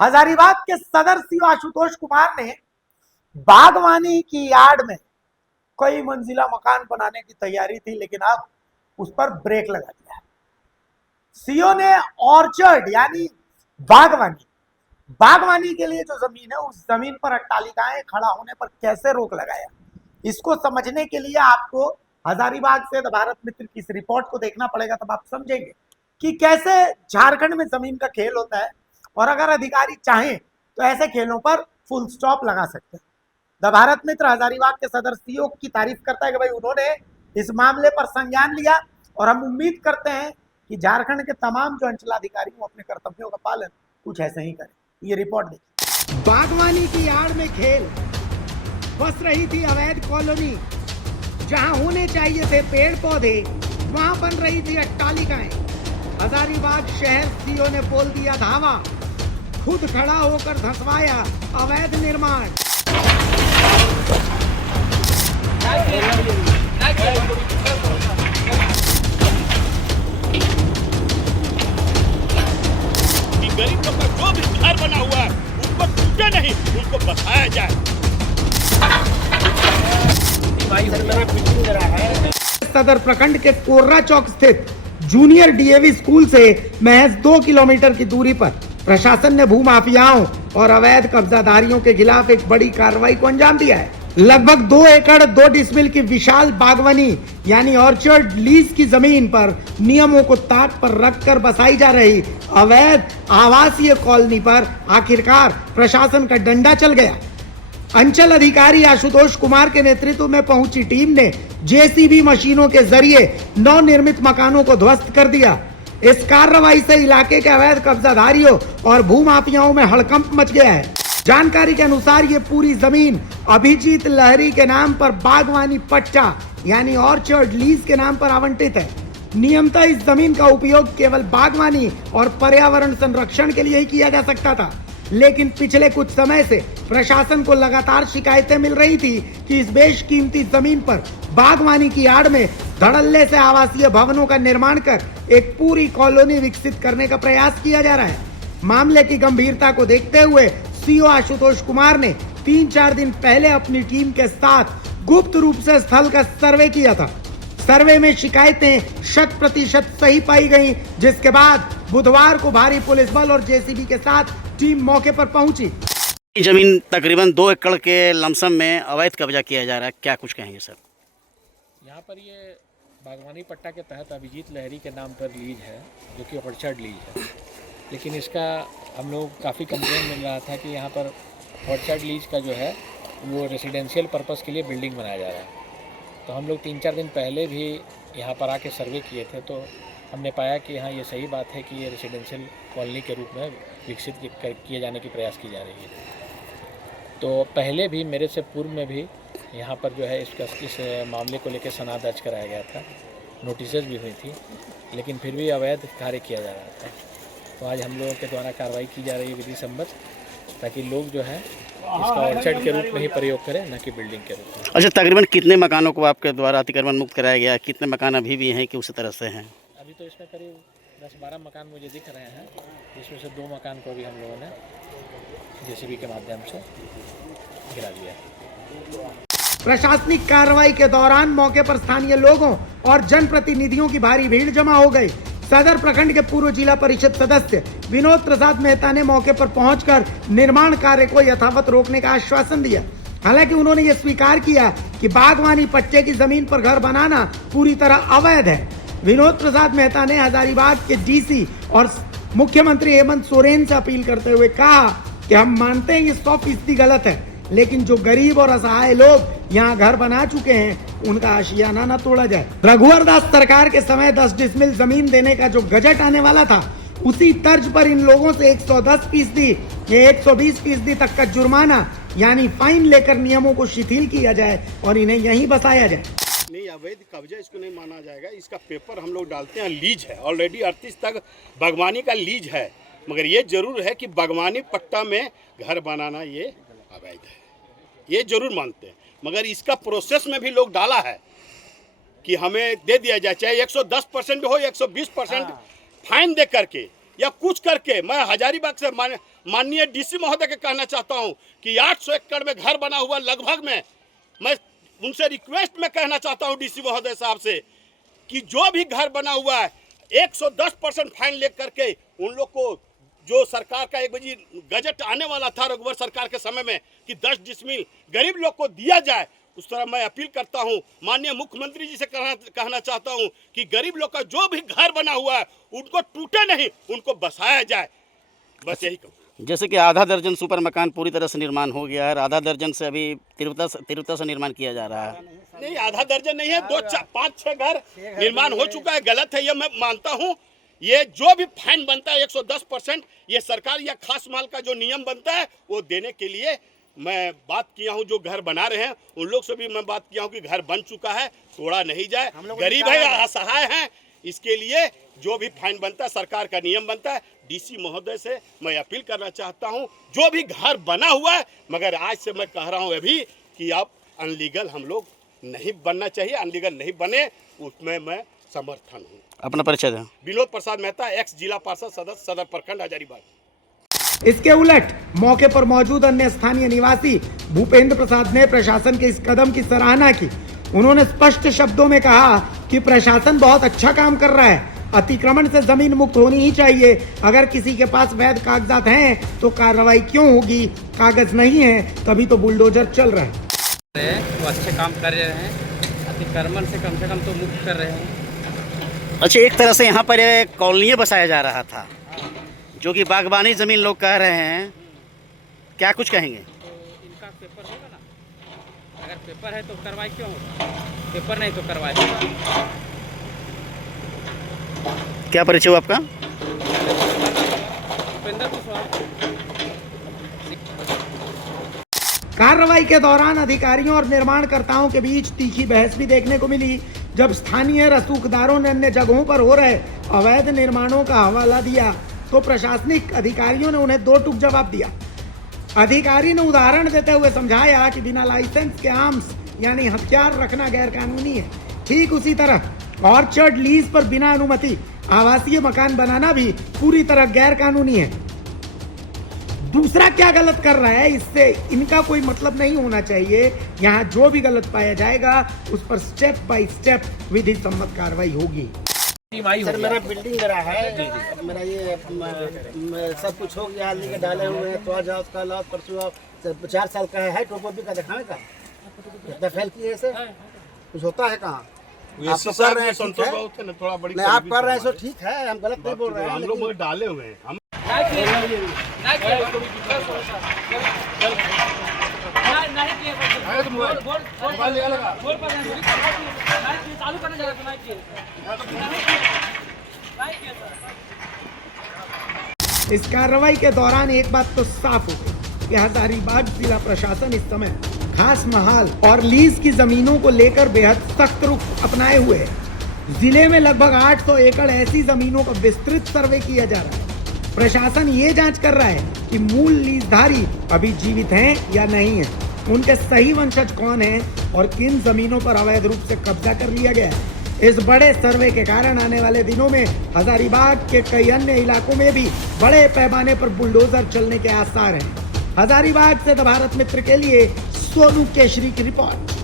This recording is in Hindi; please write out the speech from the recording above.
हजारीबाग के सदर सीओ आशुतोष कुमार ने बागवानी की यार्ड में कई मंजिला मकान बनाने की तैयारी थी, लेकिन अब उस पर ब्रेक लगा दिया। सीओ ने ऑर्चर्ड यानी बागवानी बागवानी के लिए जो जमीन है, उस जमीन पर अट्टालिकाएं खड़ा होने पर कैसे रोक लगाया, इसको समझने के लिए आपको हजारीबाग से भारत मित्र की इस रिपोर्ट को देखना पड़ेगा। तब आप समझेंगे कि कैसे झारखंड में जमीन का खेल होता है, और अगर अधिकारी चाहें तो ऐसे खेलों पर फुल स्टॉप लगा सकते हैं। द भारत मित्र हजारीबाग के सदर सीओ की तारीफ करता है कि भाई उन्होंने इस मामले पर संज्ञान लिया, और हम उम्मीद करते हैं कि झारखंड के तमाम जो अंचलाधिकारी वो अपने कर्तव्यों का पालन कुछ ऐसे ही करें। ये रिपोर्ट देखिए। बागवानी की आड़ में खेल बस रही थी अवैध कॉलोनी। जहां होने चाहिए थे पेड़ पौधे, वहां बन रही थी अट्टालिकाएं। हजारीबाग शहर सीओ ने बोल दिया धावा, खुद खड़ा होकर धसवाया अवैध निर्माण। गरीब लोग का जो भी घर बना हुआ है उनको टूटे नहीं, उनको बसाया जाए। सदर प्रखंड के कोर्रा चौक स्थित जूनियर डीएवी स्कूल से महज 2 किलोमीटर की दूरी पर प्रशासन ने भूमाफियाओं और अवैध कब्जाधारियों के खिलाफ एक बड़ी कार्रवाई को अंजाम दिया है। लगभग 2 एकड़ 2 डिसमिल की विशाल बागवानी यानी ऑर्चर्ड लीज की जमीन पर नियमों को ताक पर रखकर बसाई जा रही अवैध आवासीय कॉलोनी पर आखिरकार प्रशासन का डंडा चल गया। अंचल अधिकारी आशुतोष कुमार के नेतृत्व में पहुंची टीम ने जेसीबी मशीनों के जरिए नवनिर्मित मकानों को ध्वस्त कर दिया। इस कार्रवाई से इलाके के अवैध कब्जाधारियों और भूमाफियाओं में हड़कंप मच गया है। जानकारी के अनुसार ये पूरी जमीन अभिजीत लहरी के नाम पर बागवानी पट्टा यानी ऑर्चर्ड लीज के नाम पर आवंटित है। नियमतः इस जमीन का उपयोग केवल बागवानी और पर्यावरण संरक्षण के लिए ही किया जा सकता था, लेकिन पिछले कुछ समय से प्रशासन को लगातार शिकायतें मिल रही थी कि इस बेशकीमती जमीन पर बागवानी की आड़ में धड़ल्ले से आवासीय भवनों का निर्माण कर एक पूरी कॉलोनी विकसित करने का प्रयास किया जा रहा है। मामले की गंभीरता को देखते हुए सीओ आशुतोष कुमार ने 3-4 दिन पहले अपनी टीम के साथ गुप्त रूप से स्थल का सर्वे किया था। सर्वे में शिकायतें 100% सही पाई गई, जिसके बाद बुधवार को भारी पुलिस बल और जेसीबी के साथ टीम मौके पर पहुंची। जमीन तकरीबन 2 एकड़ के लमसम में अवैध कब्जा किया जा रहा है, क्या कुछ कहेंगे सर? यहाँ पर ये बागवानी पट्टा के तहत अभिजीत लहरी के नाम पर लीज है, जो कि ऑर्चर्ड लीज है, लेकिन इसका हम लोग काफ़ी कंप्लेन मिल रहा था कि यहाँ पर ऑर्चर्ड लीज का जो है वो रेसिडेंशियल पर्पस के लिए बिल्डिंग बनाया जा रहा है। तो हम लोग 3-4 दिन पहले भी यहाँ पर आके सर्वे किए थे, तो हमने पाया कि हाँ ये सही बात है कि ये रेसिडेंशियल कॉलोनी के रूप में विकसित किए जाने की प्रयास की जा रही है। तो पहले भी मेरे से पूर्व में भी यहाँ पर जो है इस मामले को लेकर सनद दर्ज कराया गया था, नोटिस भी हुई थी, लेकिन फिर भी अवैध कार्य किया जा रहा था। तो आज हम लोगों के द्वारा कार्रवाई की जा रही है विधि सम्मत, ताकि लोग जो है इसका ऑर्चर्ड के रूप में ही प्रयोग करें, न कि बिल्डिंग के रूप में। अच्छा, तकरीबन कितने मकानों को आपके द्वारा अतिक्रमण मुक्त कराया गया? कितने मकान अभी भी हैं कि उसी तरह से हैं? अभी तो इसमें करीब 10-12 मकान मुझे दिख रहे हैं, जिसमें से 2 मकान को भी हम लोगों ने जेसीबी के माध्यम से गिरा दिया। प्रशासनिक कार्रवाई के दौरान मौके पर स्थानीय लोगों और जनप्रतिनिधियों की भारी भीड़ जमा हो गई। सदर प्रखंड के पूर्व जिला परिषद सदस्य विनोद प्रसाद मेहता ने मौके पर पहुंचकर निर्माण कार्य को यथावत रोकने का आश्वासन दिया। हालांकि उन्होंने ये स्वीकार किया कि बागवानी पट्टे की जमीन पर घर बनाना पूरी तरह अवैध है। विनोद प्रसाद मेहता ने हजारीबाग के डीसी और मुख्यमंत्री हेमंत सोरेन से अपील करते हुए कहा कि हम मानते हैं ये 100% गलत है, लेकिन जो गरीब और असहाय लोग यहाँ घर बना चुके हैं उनका आशियाना न तोड़ा जाए। रघुवर दास सरकार के समय 10 डिसमिल जमीन देने का जो गजट आने वाला था, उसी तर्ज पर इन लोगों से 110% या 120% तक का जुर्माना यानी फाइन लेकर नियमों को शिथिल किया जाए और इन्हें यहीं बसाया जाए। नहीं, अवैध कब्जा इसको नहीं माना जाएगा। इसका पेपर हम लोग डालते हैं, लीज है ऑलरेडी 38 तक बागवानी का लीज है, मगर ये जरूर है कि बागवानी पट्टा में घर बनाना ये अवैध है, ये जरूर मानते हैं। मगर इसका प्रोसेस में भी लोग डाला है कि हमें दे दिया जाए, चाहे 110% हो 120% फाइन दे करके, या कुछ करके मैं हजारीबाग से माननीय डीसी महोदय के कहना चाहता हूं कि 800 एकड़ में घर बना हुआ लगभग में, मैं उनसे रिक्वेस्ट में कहना चाहता हूं डीसी महोदय साहब से कि जो भी घर बना हुआ है 110% फाइन लेकर के उन लोग को, जो सरकार का एक बजे गजट आने वाला था रघुवर सरकार के समय में कि 10 डिसमिल गरीब लोग को दिया जाए, उस तरह मैं अपील करता हूं माननीय मुख्यमंत्री जी से कहना चाहता हूं कि गरीब लोग का जो भी घर बना हुआ है उनको टूटे नहीं, उनको बसाया जाए। बस यही कहूँ। जैसे कि आधा दर्जन सुपर मकान पूरी तरह से निर्माण हो गया है, आधा दर्जन से अभी तिरुपता से निर्माण किया जा रहा है। नहीं, आधा दर्जन नहीं है, 5-6 घर निर्माण हो चुका है। गलत है, ये मैं मानता हूँ। ये जो भी फाइन बनता है 110%, ये सरकार या खास माल का जो नियम बनता है वो देने के लिए मैं बात किया हूँ। जो घर बना रहे हैं उन लोग से भी मैं बात किया हूँ कि घर बन चुका है, तोड़ा नहीं जाए, गरीब है, असहाय हैं, इसके लिए जो भी फाइन बनता है सरकार का नियम बनता है। डीसी महोदय से मैं अपील करना चाहता हूँ, जो भी घर बना हुआ है, मगर आज से मैं कह रहा हूँ अभी कि अब अनलीगल हम लोग नहीं बनना चाहिए, अनलीगल नहीं बने, उसमें मैं समर्थन हूँ। अपना परिचय दें। विनोद प्रसाद मेहता, एक्स जिला पार्षद सदस्य, सदर प्रखंड, हजारीबाग। इसके उलट मौके पर मौजूद अन्य स्थानीय निवासी भूपेंद्र प्रसाद ने प्रशासन के इस कदम की सराहना की। उन्होंने स्पष्ट शब्दों में कहा कि प्रशासन बहुत अच्छा काम कर रहा है, अतिक्रमण से जमीन मुक्त होनी ही चाहिए। अगर किसी के पास वैध कागजात हैं तो कार्रवाई क्यों होगी, कागज नहीं है तभी तो बुलडोजर चल रहा है। वो अच्छे काम कर रहे हैं, अतिक्रमण से कम तो मुक्त कर रहे हैं। अच्छा, एक तरह से यहाँ पर कॉलोनी बसाया जा रहा था, जो कि बागबानी ज़मीन लोग कह रहे हैं, क्या कुछ कहेंगे? तो इनका पेपर होगा ना, अगर पेपर है तो कार्रवाई क्यों होगा, पेपर नहीं तो कार्रवाई होगा। क्या परिचय हो आपका? भूपेंद्र प्रसाद। कार्रवाई के दौरान अधिकारियों और निर्माणकर्ताओं के बीच तीखी बहस भी देखने को मिली, जब स्थानीय रसूखदारों ने अन्य जगहों पर हो रहे अवैध निर्माणों का हवाला दिया तो प्रशासनिक अधिकारियों ने उन्हें दो टूक जवाब दिया। अधिकारी ने उदाहरण देते हुए समझाया कि बिना लाइसेंस के आर्म्स यानी हथियार रखना गैर कानूनी है। ठीक उसी तरह ऑर्चर्ड लीज पर बिना अनुमति आवासीय मकान बनाना भी पूरी तरह गैर कानूनी है। दूसरा क्या गलत कर रहा है, इससे इनका कोई मतलब नहीं होना चाहिए। यहाँ जो भी गलत पाया जाएगा उस पर स्टेप बाय स्टेप विधि सम्मत कार्रवाई होगी। सर मेरा बिल्डिंग मेरा है, मेरा ये सब कुछ हो गया, लीग डाले हुए हैं, तो आ जाओ उसका लाओ, परसों 4 साल का है, टोपी का दिखाने का कितना फेल किए ऐसे कुछ होता है कहाँ? आप तो कर रहे हैं, ठीक है, थोड़ा बड़ी नहीं आप कर रहे हैं सो ठीक है, हम गलत नहीं बोल रहे हैं। हम लोग डाले हुए हैं। हम इस कार्रवाई के दौरान एक बात तो साफ हो गई कि हजारीबाग जिला प्रशासन इस समय खास महाल और लीज की जमीनों को लेकर बेहद सख्त रुख अपनाए हुए है। जिले में लगभग 800 एकड़ ऐसी जमीनों का विस्तृत सर्वे किया जा रहा है। प्रशासन ये जांच कर रहा है कि मूल लीजधारी अभी जीवित हैं या नहीं है, उनके सही वंशज कौन हैं और किन जमीनों पर अवैध रूप से कब्जा कर लिया गया है। इस बड़े सर्वे के कारण आने वाले दिनों में हजारीबाग के कई अन्य इलाकों में भी बड़े पैमाने पर बुलडोजर चलने के आसार हैं। हजारीबाग से द भारत मित्र के लिए सोनू केशरी की रिपोर्ट।